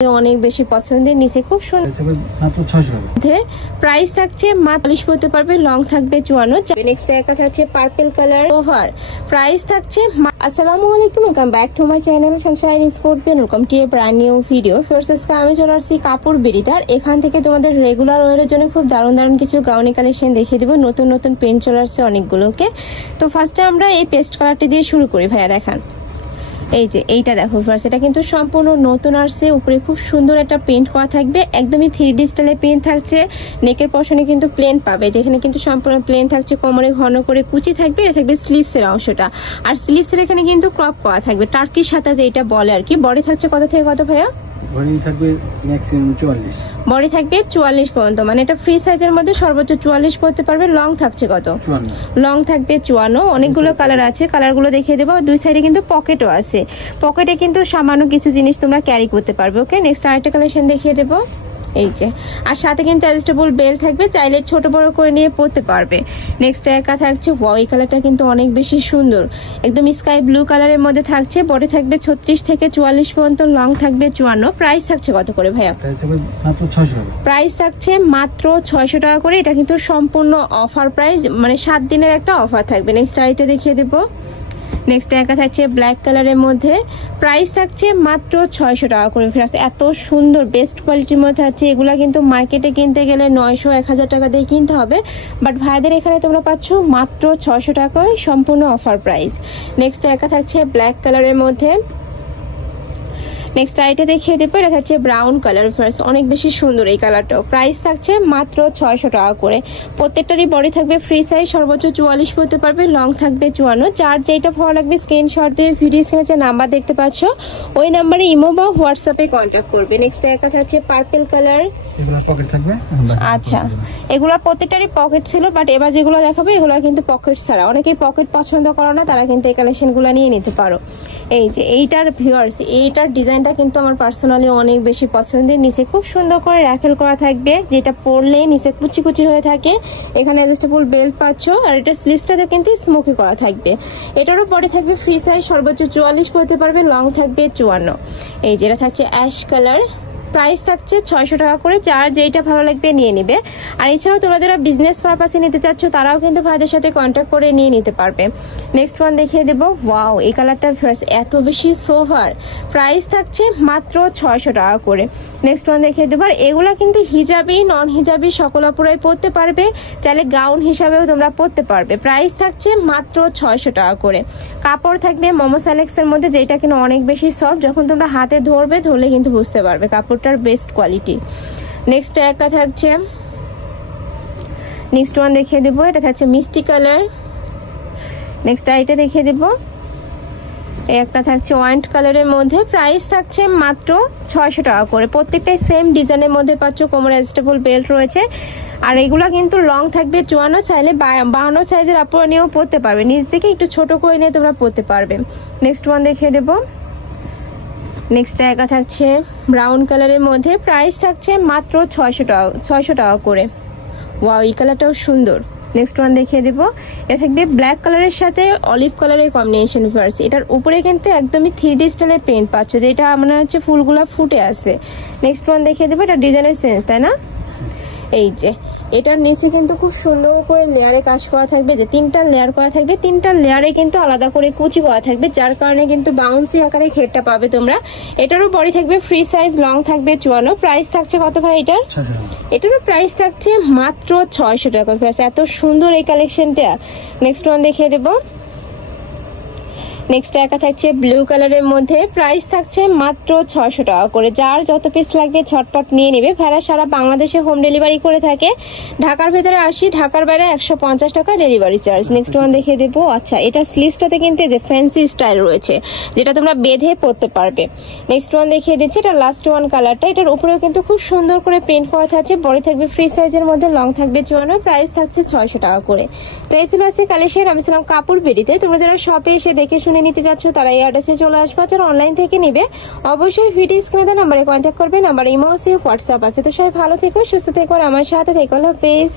অনেক বেশি পছন্দের, নিচে খুব সুন্দর মাত্র 600 টাকা। প্রাইস থাকছে মাত্র 40 পড়তে পারবে, লং থাকবে 54। নেক্সট একটা থাকছে পার্পল কালার ওভার, প্রাইস থাকছে। আসসালামু আলাইকুম, welcome back to my channel sunshine sport pen, welcome to a brand new video. First আজকে আমি চলে আসছি কাপড় বেরিতে, আর এখান থেকে তোমাদের রেগুলার ওয়ারের জন্য খুব দারুণ দারুণ কিছু গাউনি কালেকশন দেখিয়ে দেবো। নতুন নতুন প্রিন্ট চলে আসছে অনেকগুলোকে। তো ফার্স্টে আমরা এই পেস্ট কালারটি দিয়ে শুরু করি। ভাইয়া দেখান, এই যে এইটা দেখো ফার্স্ট, এটা কিন্তু সম্পূর্ণ নতুন আসছে। উপরে খুব সুন্দর একটা প্রিন্ট করা থাকবে, একদমই 3D স্টাইলে প্রিন্ট থাকছে। নেকের পশনে কিন্তু প্লেন পাবে, যেখানে কিন্তু সম্পূর্ণ প্লেন থাকছে। কোমরে ঘন করে কুচি থাকবে, এটা থাকবে স্লিভসের অংশটা, আর স্লিভসের এখানে কিন্তু ক্রপ করা থাকবে টার্কির সাথে, যেটা বলে আর কি। বডি থাকছে কত থেকে কত ভাইয়া? বডি থাকবে ম্যাক্সিমাম 44, বডি থাকবে 44 পর্যন্ত, মানে এটা ফ্রি সাইজের মধ্যে সর্বোচ্চ 44 পড়তে পারবে। লং থাকছে কত? 54। লং থাকবে 54। অনেকগুলো কালার আছে, কালারগুলো দেখিয়ে দেবো। দুই সাইডে কিন্তু পকেটও আছে, পকেটে কিন্তু সামান্য কিছু জিনিস তোমরা ক্যারি করতে পারবে। ওকে, নেক্সট আরেকটা কালেকশন দেখিয়ে দেবো। এই যে, আর সাথে কিন্তু অ্যাডজাস্টেবল বেল্ট থাকবে, চাইলে ছোট বড় করে নিয়ে পরতে পারবে। নেক্সট একটা থাকছে, ওই কালারটা কিন্তু অনেক বেশি সুন্দর, একদম স্কাই ব্লু কালারের মধ্যে থাকছে। বডি থাকবে 36 থেকে 44 পর্যন্ত, লং থাকবে 54। প্রাইস থাকছে কত করে ভাইয়া? মাত্র 600 টাকা। প্রাইস থাকছে মাত্র 600 টাকা করে। এটা কিন্তু সম্পূর্ণ অফার প্রাইস, মানে 7 দিনের একটা অফার থাকবে। নেক্সট আইটা দেখিয়ে দেবো। নেক্সট একটা থাকছে ব্ল্যাক কালারের মধ্যে, প্রাইস থাকছে মাত্র 600 টাকা করে। এত সুন্দর বেস্ট কোয়ালিটির মধ্যে আছে। এগুলা কিন্তু মার্কেটে কিনতে গেলে 900-1000 টাকা দিয়ে কিনতে হবে, বাট ভাইদের এখানে তোমরা পাচ্ছ মাত্র 600 টাকায়, সম্পূর্ণ অফার প্রাইস। নেক্সট একটা থাকছে ব্ল্যাক কালারের মধ্যে। নেক্সট আইটা দেখিয়ে দেবো, এটা থাকছে ব্রাউন কালার। ফার্স্ট অনেক বেশি সুন্দর এই কালারটাও। প্রাইস থাকছে মাত্র 600 টাকা করে। প্রত্যেকটারই বডি থাকবে ফ্রি সাইজ, সর্বোচ্চ 44 পড়তে পারবে, লং থাকবে 54। যার যেটা ভালো লাগবে স্ক্রিনশট দিয়ে ভিডিও স্ক্রিনে যে নাম্বার দেখতে পাচ্ছ ওই নাম্বারে ইমো বা হোয়াটসঅ্যাপে কন্ট্যাক্ট করবে। নেক্সট একটা থাকছে পার্পল কালার। এগুলা পকেট থাকবে। আচ্ছা, এগুলোর প্রত্যেকটারই পকেট ছিল, বাট এবার যেগুলো দেখাবো এগুলো কিন্তু পকেট ছাড়া। অনেকেই পকেট পছন্দ করো না, তারা কিন্তু এই কালেকশনগুলো নিয়ে নিতে পারো। এই যে এইটার ভিউয়ার্স, এইটার ডিজাইনটা কিন্তু আমার পার্সোনালি অনেক বেশি পছন্দের। নিচে খুব সুন্দর করে রাফেল করা থাকবে, যেটা পরলে নিচে কুচি কুচি হয়ে থাকে। এখানে অ্যাডজাস্টেবল বেল্ট পাচ্ছ, আর এটা স্লিভসটাতে কিন্তু স্মোকি করা থাকবে। এটারও বডি থাকবে ফ্রি সাইজ, সর্বোচ্চ 44 পড়তে পারবে, লং থাকবে 54। এই যেটা থাকছে অ্যাশ কালার, প্রাইস থাকছে 600 টাকা করে। যার যেইটা ভালো লাগবে নিয়ে নিবে। আর এছাড়াও তোমরা যারা বিজনেস পারপাসে নিতে চাচ্ছ তারাও কিন্তু ভাইদের সাথে কন্ট্যাক্ট করে নিয়ে নিতে পারবে। নেক্সট ওয়ান দেখিয়ে দেবো। ওয়াও, এই কালারটা এত বেশি সোভার, প্রাইস থাকছে মাত্র 600 টাকা করে। নেক্সট ওয়ান দেখিয়ে দেবো। আর এগুলা কিন্তু হিজাবি নন হিজাবি সকল আপুরাই পরতে পারবে, চাইলে গাউন হিসাবেও তোমরা পরতে পারবে। প্রাইস থাকছে মাত্র 600 টাকা করে। কাপড় থাকবে মোমো স্যালেক্সের মধ্যে, যেটা কিন্তু অনেক বেশি সফট। যখন তোমরা হাতে ধরলে কিন্তু বুঝতে পারবে কাপড় বেস্ট কোয়ালিটি। নেক্সট একটা থাকছে, নেক্সট ওয়ান দেখিয়ে দেবো, এটা থাকছে মিষ্টি কালার। নেক্সট এটা দেখিয়ে দেবো, একটা থাকছে ওয়াইন কালারের মধ্যে। প্রাইস থাকছে মাত্র 600 টাকা করে। প্রত্যেকটাই সেম ডিজাইনের মধ্যে পাচ্ছ, কোমরে অ্যাডজাস্টেবল বেল্ট রয়েছে। আর এগুলা কিন্তু লং থাকবে 54, চাইলে 52 সাইজের আপুরা নিয়েও পরতে পারবে। নিচ থেকে একটু ছোট করে নিয়ে তোমরা পরতে পারবে। নেক্সট ওয়ান দেখিয়ে দেবো। নেক্সট একটা থাকছে ব্রাউন কালারের মধ্যে, প্রাইস থাকছে মাত্র 600 টাকা করে। ওয়াও, এই কালারটাও সুন্দর। নেক্সট ওয়ান দেখিয়ে দেবো, এটা থাকবে ব্ল্যাক কালারের সাথে অলিভ কালারের কম্বিনেশন। ফার্স্ট এটার উপরে কিন্তু একদমই 3D স্টাইলের প্রিন্ট পাচ্ছ, যেটা মনে হচ্ছে ফুলগুলা ফুটে আছে। নেক্সট ওয়ান দেখিয়ে দেবো, এটা ডিজাইনের সেন্স, তাই না? এই যে এটার নিচে কিন্তু খুব সুন্দর করে লেয়ারে কাজ করা থাকবে, যে 3টা লেয়ার করা থাকবে। 3টা লেয়ারে কিন্তু আলাদা করে কুচি করা থাকবে, যার কারণে কিন্তু বাউন্সি আকারে ঘেরটা পাবে তোমরা। এটারও বডি থাকবে ফ্রি সাইজ, লং থাকবে 54। প্রাইস থাকছে কত ভাই এটার? এটারও প্রাইস থাকছে মাত্র 600 টাকা। এত সুন্দর এই কালেকশনটা। নেক্সট ওয়ান দেখিয়ে দেবো। নেক্সট একটা থাকছে ব্লু কালারের মধ্যে, প্রাইস থাকছে মাত্র 600 টাকা করে। যার যত পিস লাগবে ছটপট নিয়ে নেবে। ভাড়া সারা বাংলাদেশে হোম ডেলিভারি করে থাকে। ঢাকার ভেতরে 80, ঢাকার বাইরে 150 টাকা ডেলিভারি চার্জ। নেক্সট ওয়ান দেখিয়ে দেবো। আচ্ছা, এটা স্লিভসটাতে কিন্তু যে ফ্যান্সি স্টাইল রয়েছে, যেটা তোমরা বেঁধে পরতে পারবে। নেক্সট ওয়ান দেখিয়ে দিচ্ছি, এটা লাস্ট ওয়ান কালারটা। এটার উপরেও কিন্তু খুব সুন্দর করে প্রিন্ট করা থাকছে, বডি থাকবে ফ্রি সাইজের মধ্যে, লং থাকবে 54। প্রাইস থাকছে 600 টাকা করে। তো এই ছিল আজকে কালেকশন। আমি ছিলাম কাপড় বেরিতে। তোমরা যারা শপে এসে দেখে শুনে নিতে চাচ্ছ তারা এই অ্যাড্রেসে চলে আসবে। যারা অনলাইন থেকে নিবে অবশ্যই ভিডিও স্ক্রিনে দেওয়া নাম্বারে কন্ট্যাক্ট করবে। নাম্বার ইমো আছে, হোয়াটসঅ্যাপ আছে। তো সবাই ভালো থেকো, সুস্থ থেকো, আর আমার সাথে থেকো। আল্লাহ হাফেজ।